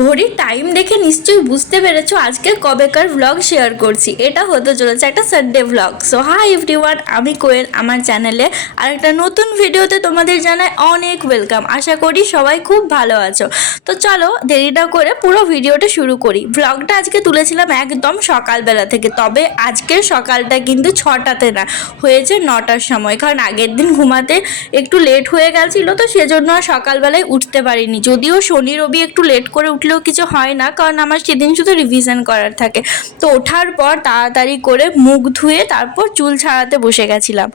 ঘড়ির টাইম দেখে নিশ্চয়ই বুঝতে পেরেছো আজকে কবেকার ভ্লগ শেয়ার করছি। এটা হতে চলেছে একটা Sunday vlog. So hi everyone, আমি কোয়েল। আমার চ্যানেলে আর একটা নতুন ভিডিওতে তোমাদের জানাই অনেক ওয়েলকাম। আশা করি সবাই খুব ভালো আছো। তো চলো দেরি না করে পুরো ভিডিওটা শুরু করি। ভ্লগটা আজকে তুলেছিলাম একদম সকালবেলা থেকে, তবে আজকের সকালটা কিন্তু 6টাতে না, হয়েছে 9টার সময়, কারণ আগের দিন ঘুমাতে একটু লেট হয়ে গেছিলো, তো সেজন্য আর সকালবেলায় উঠতে পারিনি। যদিও শনি রবি একটু লেট করে উঠলেও কিছু হয় না, কারণ আমার সেদিন শুধু রিভিশন করার থাকে। তো ওঠার পর তাড়াতাড়ি করে মুখ ধুয়ে তারপর চুল ছাড়াতে বসে গেছিলাম।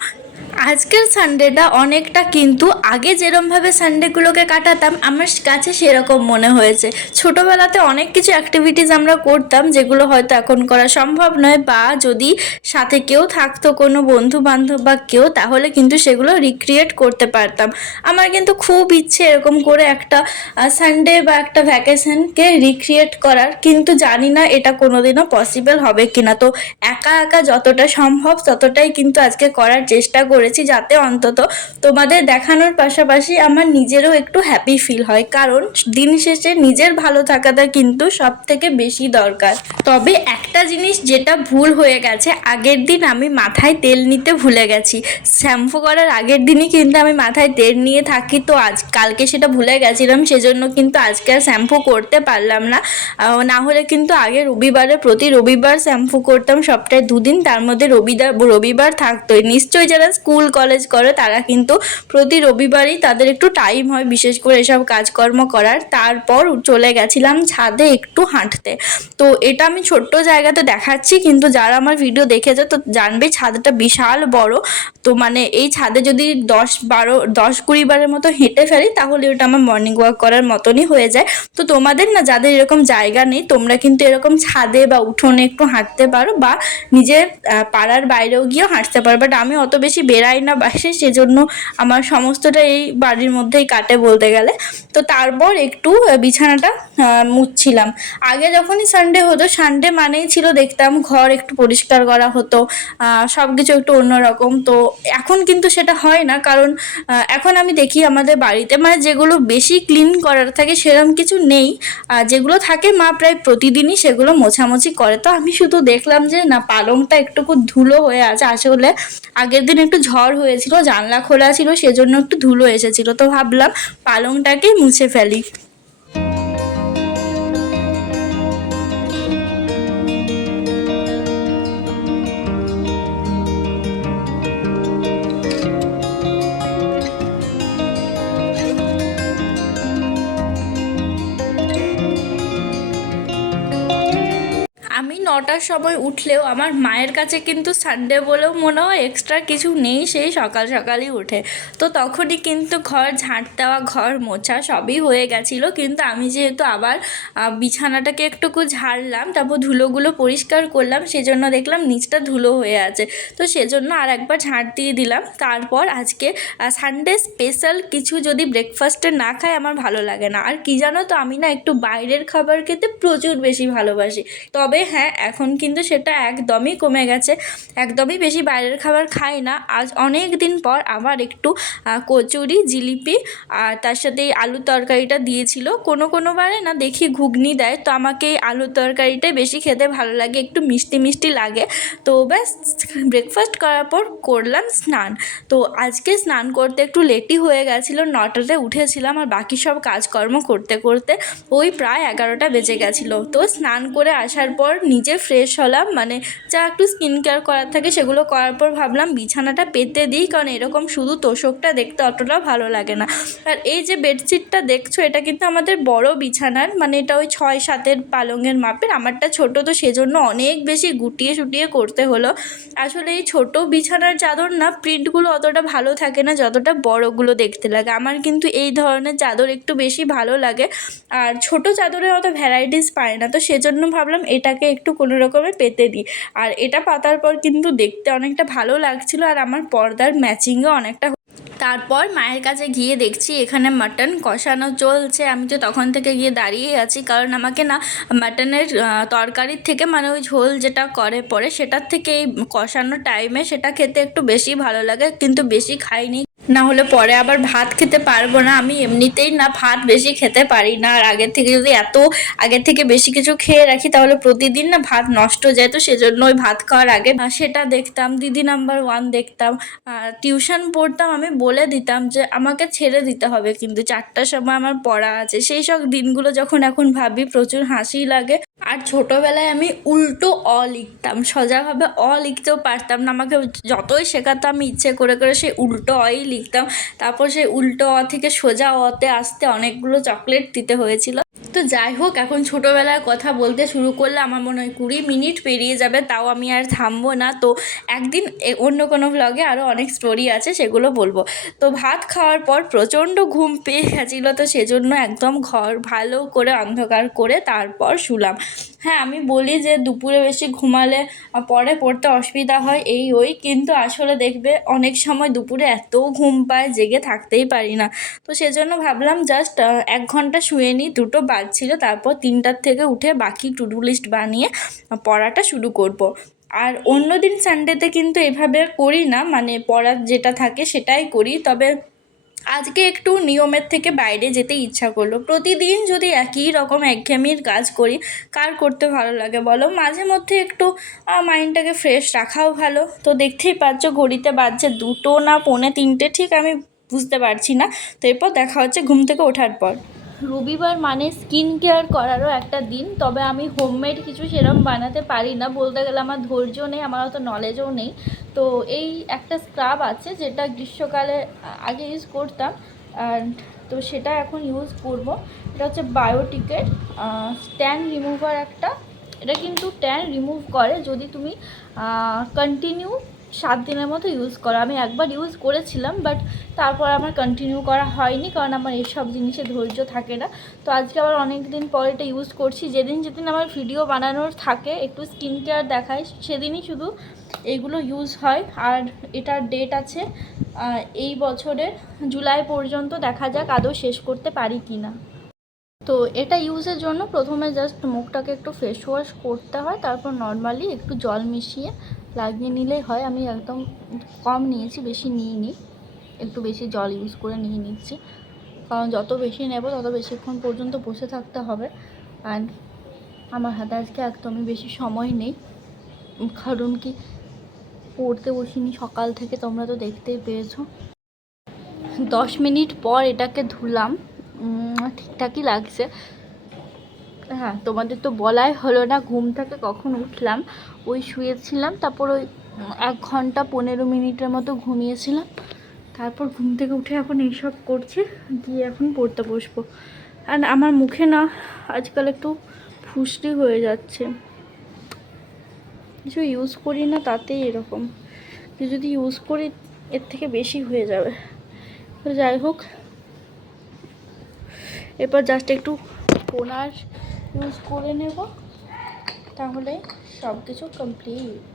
আজকের সানডেটা অনেকটা কিন্তু আগে যেরমভাবে সানডেগুলোকে কাটাতাম আমার কাছে সেরকম মনে হয়েছে। ছোটোবেলাতে অনেক কিছু অ্যাক্টিভিটিস আমরা করতাম যেগুলো হয়তো এখন করা সম্ভব নয়, বা যদি সাথে কেউ থাকতো, কোনো বন্ধু বান্ধব বা কেউ, তাহলে কিন্তু সেগুলো রিক্রিয়েট করতে পারতাম। আমার কিন্তু খুব ইচ্ছে এরকম করে একটা সানডে বা একটা ভ্যাকেশনকে রিক্রিয়েট করার, কিন্তু জানি না এটা কোনোদিনও পসিবল হবে কিনা। তো একা একা যতটা সম্ভব ততটাই কিন্তু আজকে করার চেষ্টা করেছি, যাতে অন্তত তোমাদের দেখানোর পাশাপাশি আমার নিজেরও একটু হ্যাপি ফিল হয়, কারণ দিন শেষে নিজের ভালো থাকাটা কিন্তু সব থেকে বেশি দরকার। তবে একটা জিনিস যেটা ভুল হয়ে গেছে, আগের দিন আমি মাথায় তেল নিতে ভুলে গেছি। শ্যাম্পু করার আগের দিনই কিন্তু আমি মাথায় তেল নিয়ে থাকি, তো কালকে সেটা ভুলে গেছিলাম, সেজন্য কিন্তু আজকে আর শ্যাম্পু করতে পারলাম না। না হলে কিন্তু আগে রবিবারে প্রতি রবিবার শ্যাম্পু করতাম, সপ্তাহে 2 দিন, তার মধ্যে রবিবার থাকতোই। নিশ্চয়ই যারা স্কুল কলেজ করে তারা কিন্তু প্রতি রবিবারই তাদের একটু টাইম হয় বিশেষ করে এসব কাজকর্ম করার। তারপর চলে গেছিলাম ছাদে একটু হাঁটতে। তো এটা আমি ছোট্ট জায়গাতে দেখাচ্ছি, কিন্তু যারা আমার ভিডিও দেখেছে তো জানবে ছাদটা বিশাল বড়। তো মানে এই ছাদে যদি 10-20 বারের মতো হেঁটে ফেলি তাহলে ওটা আমার মর্নিং ওয়াক করার মতনই হয়ে যায়। তো তোমাদের না, যাদের এরকম জায়গা নেই, তোমরা কিন্তু এরকম ছাদে বা উঠোনে একটু হাঁটতে পারো, বা নিজের পাড়ার বাইরেও গিয়েও হাঁটতে পারো। বাট আমি অত বেশি বেরাই না বাসে, সেজন্য আমার সমস্তটা এই বাড়ির মধ্যেই কাটে বলতে গেলে। তো তারপর একটু বিছানাটা মুছছিলাম। আগে যখনই সানডে হতো, সানডে মানেই ছিল দেখতাম ঘর একটু পরিষ্কার করা হতো, সব কিছু একটু অন্যরকম। তো এখন কিন্তু সেটা হয় না, কারণ এখন আমি দেখি আমাদের বাড়িতে মানে যেগুলো বেশি ক্লিন করার থাকে সেরকম কিছু নেই, যেগুলো থাকে মা প্রায় প্রতিদিনই সেগুলো মোছামুছি করে। তো আমি শুধু দেখলাম যে না, পালংটা একটুকু ধুলো হয়ে আছে। আসলে আগের দিন একটু ঝড় হয়েছিল, জানলা খোলা ছিল, সেজন্য একটু ধুলো এসেছিল। তো ভাবলাম পালংটাকে মুছে ফেলি। আমি 9টার সময় উঠলেও আমার মায়ের কাছে কিন্তু সানডে বলেও মনে হয় এক্সট্রা কিছু নেই, সেই সকাল সকালই উঠে। তো তখনই কিন্তু ঘর ঝাঁট দেওয়া, ঘর মোছা সবই হয়ে গেছিলো, কিন্তু আমি যেহেতু আবার বিছানাটাকে একটুকু ঝাড়লাম, তারপর ধুলোগুলো পরিষ্কার করলাম, সেজন্য দেখলাম নিচটা ধুলো হয়ে আছে। তো সেজন্য আর একবার ঝাঁট দিয়ে দিলাম। তারপর আজকে সানডে স্পেশাল কিছু যদি ব্রেকফাস্টে না খাই আমার ভালো লাগে না। আর কি জানো তো, আমি না একটু বাইরের খাবার খেতে প্রচুর বেশি ভালোবাসি। তবে হ্যাঁ, এখন কিন্তু সেটা একদমই কমে গেছে, একদমই বেশি বাইরের খাবার খাই না। আজ অনেক দিন পর আবার একটু কচুরি, জিলিপি আর তার সাথে এই আলুর তরকারিটা দিয়েছিল। কোনো বারে না দেখি ঘুগনি দেয়, তো আমাকে এই আলুর তরকারিটাই বেশি খেতে ভালো লাগে, একটু মিষ্টি মিষ্টি লাগে। তো ব্যাস, ব্রেকফাস্ট করার পর করলাম স্নান। তো আজকে স্নান করতে একটু লেটই হয়ে গেছিলো, 9টাতে উঠেছিলাম, আর বাকি সব কাজকর্ম করতে করতে ওই প্রায় 11টা বেজে গেছিলো। তো স্নান করে আসার পর নিজে ফ্রেশ হলাম, মানে যা একটু স্কিন কেয়ার করার থাকে সেগুলো করার পর ভাবলাম বিছানাটা পেতে দিই, কারণ এরকম শুধু তোষকটা দেখতে অতটাও ভালো লাগে না। আর এই যে বেডশিটটা দেখছো, এটা কিন্তু আমাদের বড় বিছানার, মানে এটা ওই 6-7 পালঙের মাপের। আমারটা ছোট, তো সেজন্য অনেক বেশি গুটিয়ে সুটিয়ে করতে হলো। আসলে এই ছোট বিছানার চাদর না, প্রিন্টগুলো অতটা ভালো থাকে না যতটা বড়গুলো দেখতে লাগে। আমার কিন্তু এই ধরনের চাদর একটু বেশি ভালো লাগে, আর ছোট চাদরের অত ভ্যারাইটিস পায় না। তো সেজন্য ভাবলাম এটাকে একটু কোনো রকমে পেতে দিই। আর এটা পাতার পর কিন্তু দেখতে অনেকটা ভালো লাগছিল, আর আমার পর্দার ম্যাচিংও অনেকটা। তারপর মায়ের কাছে গিয়ে দেখছি এখানে মাটন কষানো চলছে। আমি তো তখন থেকে গিয়ে দাঁড়িয়ে আছি, কারণ আমাকে না মাটনের তরকারির থেকে, মানে ওই ঝোল যেটা করে পরে, সেটার থেকে এই কষানো টাইমে সেটা খেতে একটু বেশি ভালো লাগে, কিন্তু বেশি খাইনি। না হলে পরে আবার ভাত খেতে পারবো না। আমি এমনিতেই না ভাত বেশি খেতে পারি না, আর আগের থেকে যদি এত আগের থেকে বেশি কিছু খেয়ে রাখি তাহলে প্রতিদিন না ভাত নষ্ট হয়ে যায়। তো সেজন্য ওই ভাত খাওয়ার আগে সেটা দেখতাম, দিদি নাম্বার ওয়ান দেখতাম। টিউশন পড়তাম, আমি বলে দিতাম যে আমাকে ছেড়ে দিতে হবে, কিন্তু 4টার সময় আমার পড়া আছে। সেই সব দিনগুলো যখন এখন ভাবি প্রচুর হাসি লাগে। আর ছোটোবেলায় আমি উল্টো অ লিখতাম, সোজাভাবে অ লিখতেও পারতাম না। আমাকে যতই শেখাতো আমি ইচ্ছে করে করে সেই উল্টো অই লিখতাম। তারপর সেই উল্টো অ থেকে সোজা অতে আসতে অনেকগুলো চকলেট দিতে হয়েছিল। তো যাই হোক, এখন ছোটোবেলার কথা বলতে শুরু করলে আমার মনে হয় 20 মিনিট পেরিয়ে যাবে, তাও আমি আর থামবো না। তো একদিন অন্য কোনো ভ্লগে আরও অনেক স্টোরি আছে, সেগুলো বলবো। তো ভাত খাওয়ার পর প্রচণ্ড ঘুম পেয়ে গেছিলো, তো সেজন্য একদম ঘর ভালো করে অন্ধকার করে তারপর শুলাম। হ্যাঁ, আমি বলি যে দুপুরে বেশি ঘুমালে পরে পড়তে অসুবিধা হয় এই ওই, কিন্তু আসলে দেখবে অনেক সময় দুপুরে এত ঘুম পায় জেগে থাকতেই পারি না। তো সেজন্য ভাবলাম জাস্ট 1 ঘন্টা শুয়ে নিই। 2টো বাজছিল, তারপর 3টার থেকে উঠে বাকি টু ডু লিস্ট বানিয়ে পড়াটা শুরু করব। আর অন্য দিন সানডেতে কিন্তু এভাবে করি না, মানে পড়ার যেটা থাকে সেটাই করি। তবে আজকে একটু নিয়মের থেকে বাইরে যেতে ইচ্ছা করলো। প্রতিদিন যদি একই রকম একঘেয়েমির কাজ করি, কার করতে ভালো লাগে বলো? মাঝে মধ্যে একটু মাইন্ডটাকে ফ্রেশ রাখাও ভালো। তো দেখতেই পাচ্ছ ঘড়িতে বাজছে 2টো না 2:45, ঠিক আমি বুঝতে পারছি না। তো এরপর দেখা হচ্ছে ঘুম থেকে ওঠার পর। রবিবার মানে স্কিন কেয়ার করারও একটা দিন, তবে আমি হোমমেড কিছু সেরম বানাতে পারি না, বলতে গেলে আমার ধৈর্য নেই, আমার অত নলেজও নেই। তো এই একটা স্ক্রাব আছে যেটা গ্রীষ্মকালে আগে ইউজ করতাম, আর তো সেটা এখন ইউজ করব। এটা হচ্ছে বায়োটিকের ট্যান রিমুভার একটা। এটা কিন্তু ট্যান রিমুভ করে যদি তুমি কন্টিনিউ 7 দিনের মতো ইউজ করো। আমি একবার ইউজ করেছিলাম, বাট তারপর আমার কন্টিনিউ করা হয়নি, কারণ আমার এইসব জিনিসে ধৈর্য থাকে না। তো আজকে আবার অনেক দিন পর এটা ইউজ করছি। যেদিন যেদিন আমার ভিডিও বানানোর থাকে, একটু স্কিন কেয়ার দেখাই, সেদিনই শুধু এইগুলো ইউজ হয়। আর এটার ডেট আছে এই বছরের জুলাই পর্যন্ত, দেখা যাক আদৌ শেষ করতে পারি কি না। তো এটা ইউজের জন্য প্রথমে জাস্ট মুখটাকে একটু ফেস ওয়াশ করতে হয়, তারপর নর্মালি একটু জল মিশিয়ে লাগিয়ে নিলেই হয়। আমি একদম কম নিয়েছি, বেশি নিইনি, একটু বেশি জল ইউজ করে নিয়ে নিচ্ছি, কারণ যত বেশি নেব তত বেশিক্ষণ পর্যন্ত বসে থাকতে হবে। অ্যান্ড আমার হাতে আজকে একদমই বেশি সময় নেই, কারণ কি পড়তে বসিনি সকাল থেকে, তোমরা তো দেখতেই পেয়েছো। 10 মিনিট পর এটাকে ধুলাম, ঠিকঠাকই লাগছে। হ্যাঁ, তোমাদের তো বলাই হলো না ঘুম থেকে কখন উঠলাম। ওই শুয়েছিলাম, তারপর ওই 1 ঘন্টা 15 মিনিটের মতো ঘুমিয়েছিলাম, তারপর ঘুম থেকে উঠে এখন এইসব করছি, গিয়ে এখন পড়তে বসবো। আর আমার মুখে না আজকাল একটু ফুসলি হয়ে যাচ্ছে, কিছু ইউজ করি না তাতেই এরকম, যদি ইউজ করি এর থেকে বেশি হয়ে যাবে। তো যাই হোক, এরপর জাস্ট একটু টোনার ইউজ করে নেব, তাহলে সব কিছু কমপ্লিট।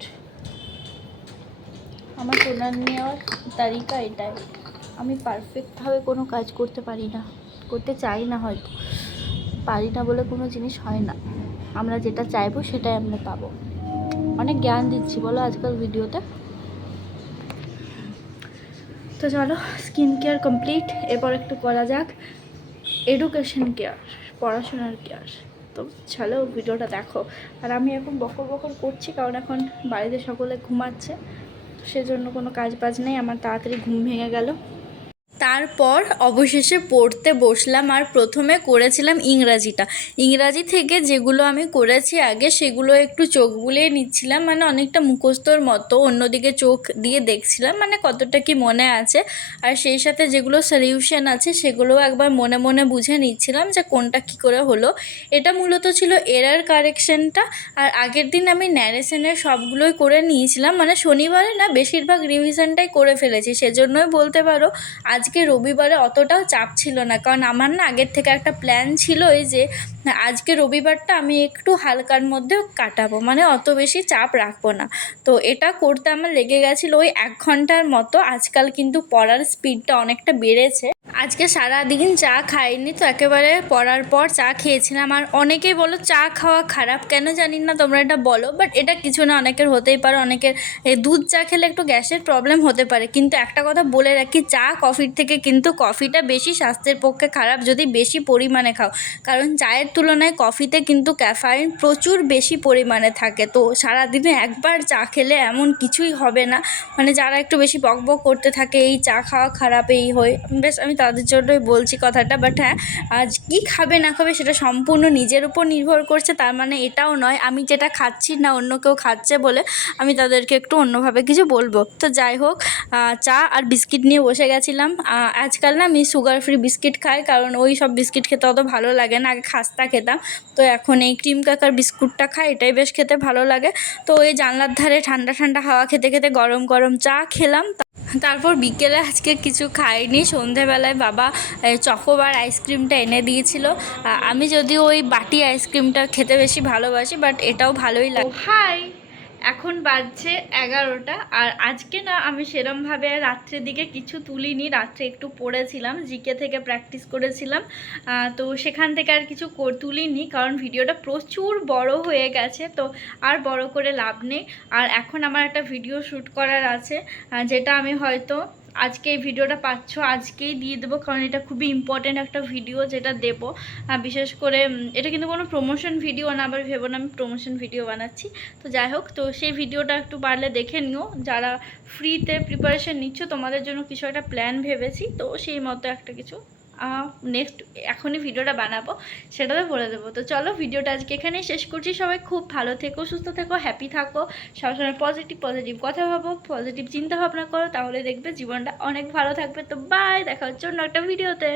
আমার টোনার নেওয়ার তারিকা এটাই। আমি পারফেক্টভাবে কোনো কাজ করতে পারি না, করতে চাই না, হয়তো পারি না বলে কোনো জিনিস হয় না। আমরা যেটা চাইবো সেটাই আমরা পাবো। অনেক জ্ঞান দিচ্ছি বলো আজকাল ভিডিওতে। তো চলো, স্কিন কেয়ার কমপ্লিট, এরপর একটু করা যাক এডুকেশন কেয়ার, পড়াশোনার কেয়ার। তো চলো ভিডিওটা দেখো। আর আমি এখন বকর বকর করছি, কারণ এখন বাড়িতে সকলে ঘুমাচ্ছে, সেজন্য কোনো কাজ বাজ নেই, আমার তাড়াতাড়ি ঘুম ভেঙে গেল। তারপর অবশেষে পড়তে বসলাম, আর প্রথমে করেছিলাম ইংরাজিটা। ইংরাজি থেকে যেগুলো আমি করেছি আগে সেগুলো একটু চোখ বুলিয়ে নিচ্ছিলাম, মানে অনেকটা মুখস্থর মতো, অন্যদিকে চোখ দিয়ে দেখছিলাম মানে কতটা কি মনে আছে। আর সেই সাথে যেগুলো সলিউশন আছে সেগুলোও একবার মনে মনে বুঝে নিচ্ছিলাম যে কোনটা কি করে হলো। এটা মূলত ছিল এরার কারেকশনটা। আর আগের দিন আমি ন্যারেশনের সবগুলোই করে নিয়েছিলাম, মানে শনিবারে না বেশিরভাগ রিভিশনটাই করে ফেলেছি, সেজন্যই বলতে পারো আজকে আজকে রবিবারে অতটাও চাপ ছিল না, কারণ আমার না আগের থেকে একটা প্ল্যান ছিল এই যে আজকে রবিবারটা আমি একটু হালকার মধ্যে কাটাবো, মানে অত বেশি চাপ রাখবো না। তো এটা করতে আমার লেগে গেছিলো ওই 1 ঘন্টার মতো। আজকাল কিন্তু পড়ার স্পিডটা অনেকটা বেড়েছে। আজকে সারাদিন চা খাইনি, তো একেবারে পড়ার পর চা খেয়েছিলাম। আর অনেকেই বলো চা খাওয়া খারাপ, কেন জানি না তোমরা এটা বলো, বাট এটা কিছু না, অনেকের হতেই পারে। অনেকের দুধ চা খেলে একটু গ্যাসের প্রবলেম হতে পারে, কিন্তু একটা কথা বলে রাখি, চা কফির থেকে কিন্তু কফিটা বেশি স্বাস্থ্যের পক্ষে খারাপ যদি বেশি পরিমাণে খাও, কারণ চায়ের তুলনায় কফিতে কিন্তু ক্যাফাইন প্রচুর বেশি পরিমাণে থাকে। তো সারাদিনে একবার চা খেলে এমন কিছুই হবে না, মানে যারা একটু বেশি বকবক করতে থাকে এই চা খাওয়া খারাপ এই হয়, বেশ আমি তাদের জন্যই বলছি কথাটা। বাট হ্যাঁ, আজ কী খাবে না খাবে সেটা সম্পূর্ণ নিজের উপর নির্ভর করছে। তার মানে এটাও নয় আমি যেটা খাচ্ছি না অন্য কেউ খাচ্ছে বলে আমি তাদেরকে একটু অন্যভাবে কিছু বলবো। তো যাই হোক, চা আর বিস্কিট নিয়ে বসে গেছিলাম। আজকাল না আমি সুগার ফ্রি বিস্কিট খাই, কারণ ওই সব বিস্কিট খেতে অত ভালো লাগে না, আগে খাস্তা খেতাম। তো এখন এই ক্রিম কাকার বিস্কুটটা খাই, এটাই বেশ খেতে ভালো লাগে। তো ওই জানলার ধারে ঠান্ডা ঠান্ডা হাওয়া খেতে খেতে গরম গরম চা খেলাম। তারপর বিকেলে আজকে কিছু খাইনি, সন্ধেবেলায় বাবা চকোবার আইসক্রিমটা এনে দিয়েছিল। আমি যদিও ওই বাটি আইসক্রিমটা খেতে বেশি ভালোবাসি, বাট এটাও ভালোই লাগে। হাই, এখন বাজছে 11টা। আর আজকে না আমি সেরমভাবে রাত্রের দিকে কিছু তুলিনি, রাত্রে একটু পড়েছিলাম, জিকে থেকে প্র্যাকটিস করেছিলাম। তো সেখান থেকে আর কিছু তুলিনি, কারণ ভিডিওটা প্রচুর বড় হয়ে গেছে, তো আর বড় করে লাভ নেই। আর এখন আমার একটা ভিডিও শ্যুট করার আছে, যেটা আমি হয়তো আজকে এই ভিডিওটা পাচ্ছ আজকেই দিয়ে দেবো, কারণ এটা খুবই ইম্পর্টেন্ট একটা ভিডিও যেটা দেবো। বিশেষ করে এটা কিন্তু কোনো প্রমোশন ভিডিও না, আবার ভেবো না আমি প্রমোশন ভিডিও বানাচ্ছি। তো যাই হোক, তো সেই ভিডিওটা একটু পারলে দেখে নিও, যারা ফ্রিতে প্রিপারেশন নিচ্ছ তোমাদের জন্য কিছু একটা প্ল্যান ভেবেছি, তো সেই মতো একটা কিছু নেক্সট এখনই ভিডিওটা বানাবো, সেটাতে বলে দেবো। তো চলো ভিডিওটা আজকে এখানেই শেষ করছি। সবাই খুব ভালো থেকো, সুস্থ থেকো, হ্যাপি থাকো, সবসময় পজিটিভ পজিটিভ কথা ভাবো, পজিটিভ চিন্তা ভাবনা করো, তাহলে দেখবে জীবনটা অনেক ভালো থাকবে। তো বাই, দেখা হচ্ছে অন্য একটা ভিডিওতে।